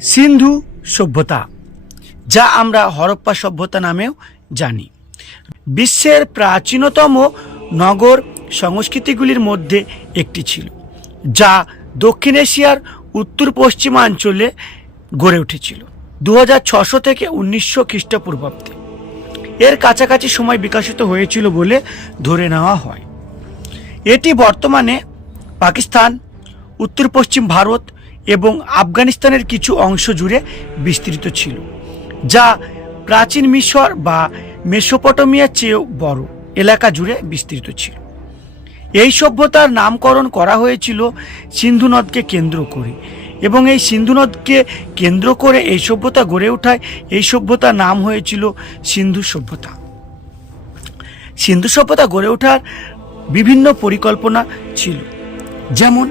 সিন্ধু সভ্যতা, যা আমরা হরপ্পা সভ্যতা নামেও জানি। বিশ্বের প্রাচীনতম নগর সংস্কৃতিগুলির মধ্যে একটি ছিল, যা দক্ষিণ এশিয়ার উত্তর পশ্চিমাঞ্চলে গড়ে উঠেছিল দু হাজার ছশো থেকে উনিশশো খ্রিস্টপূর্বাব্দে। এর কাছাকাছি সময় বিকশিত হয়েছিল বলে ধরে নেওয়া হয়। এটি বর্তমানে পাকিস্তান, উত্তর পশ্চিম ভারত এবং আফগানিস্তানের কিছু অংশ জুড়ে বিস্তৃত ছিল, যা প্রাচীন মিশর বা মেসোপটমিয়ার চেয়েও বড় এলাকা জুড়ে বিস্তৃত ছিল। এই সভ্যতার নামকরণ করা হয়েছিল সিন্ধু নদকে কেন্দ্র করে এবং এই সিন্ধু নদকে কেন্দ্র করে এই সভ্যতা গড়ে ওঠায় এই সভ্যতার নাম হয়েছিল সিন্ধু সভ্যতা। সিন্ধু সভ্যতা গড়ে ওঠার বিভিন্ন পরিকল্পনা ছিল, যেমন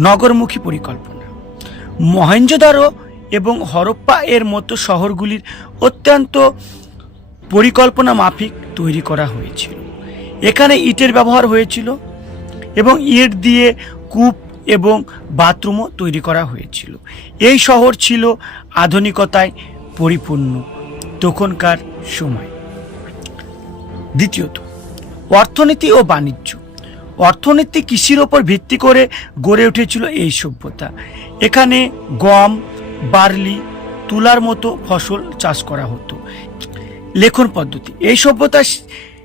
নগরমুখী পরিকল্পনা। মহেঞ্জোদারো এবং হরপ্পা এর মতো শহরগুলির অত্যন্ত পরিকল্পনা মাফিক তৈরি করা হয়েছিল। এখানে ইটের ব্যবহার হয়েছিল এবং ইট দিয়ে কূপ এবং বাথরুমও তৈরি করা হয়েছিল। এই শহর ছিল আধুনিকতায় পরিপূর্ণ তখনকার সময়। দ্বিতীয়ত, অর্থনীতি ও বাণিজ্য। অর্থনীতি কৃষির ওপর ভিত্তি করে গড়ে উঠেছিল এই সভ্যতা। এখানে গম, বার্লি, তুলার মতো ফসল চাষ করা হতো। লেখন পদ্ধতি। এই সভ্যতা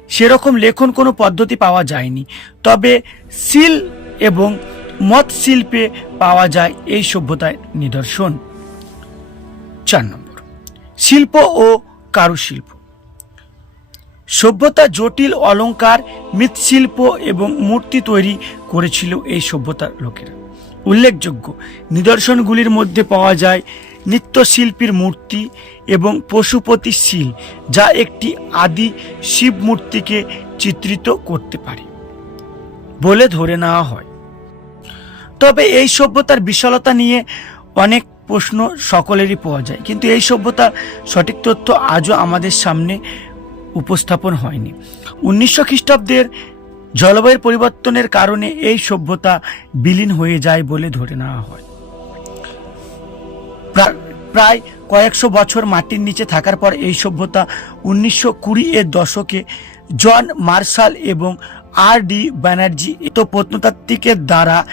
সেরকম লেখন কোনো পদ্ধতি পাওয়া যায়নি। তবে সিল এবং মৎ শিল্পে পাওয়া যায় এই সভ্যতার নিদর্শন। চার নম্বর। শিল্প ও কারুশিল্প। সভ্যতা, জটিল অলংকার মৃৎশিল্প এবং মূর্তি তৈরি করেছিল এই সভ্যতার লোকেরা। উল্লেখযোগ্য, নিদর্শনগুলির মধ্যে পাওয়া যায় নৃত্যশিল্পীর মূর্তি এবং পশুপতি শিল, যা একটি আদি শিব মূর্তিকে চিত্রিত করতে পারে বলে ধরে নেওয়া হয়। তবে এই সভ্যতার বিশালতা নিয়ে অনেক প্রশ্ন সকলেরই পাওয়া যায়, কিন্তু এই সভ্যতার সঠিক তথ্য আজও আমাদের সামনে উপস্থাপন হয়নি। উনিশশো খ্রিস্টাব্দের জলবায়ুর পরিবর্তনের কারণে এই সভ্যতা বিলীন হয়ে যায় বলে ধরে নেওয়া হয়। প্রা- প্রায় কয়েকশো বছর মাটির নিচে থাকার পর এই সভ্যতা উনিশশো কুড়ি এর দশকে জন মার্শাল এবং আর ডি ব্যানার্জি তো প্রত্নতাত্ত্বিকের দ্বারা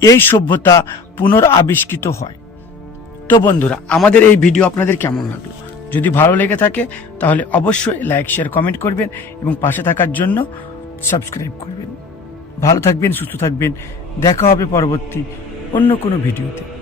এই সভ্যতা পুনরাবিষ্কৃত হয়। তো বন্ধুরা, আমাদের এই ভিডিও আপনাদের কেমন লাগল? যদি ভালো লেগে থাকে, তাহলে অবশ্যই লাইক শেয়ার কমেন্ট করবেন এবং পাশে থাকার জন্য সাবস্ক্রাইব করবেন। ভালো থাকবেন, সুস্থ থাকবেন। দেখা হবে পরবর্তী অন্য কোনো ভিডিওতে।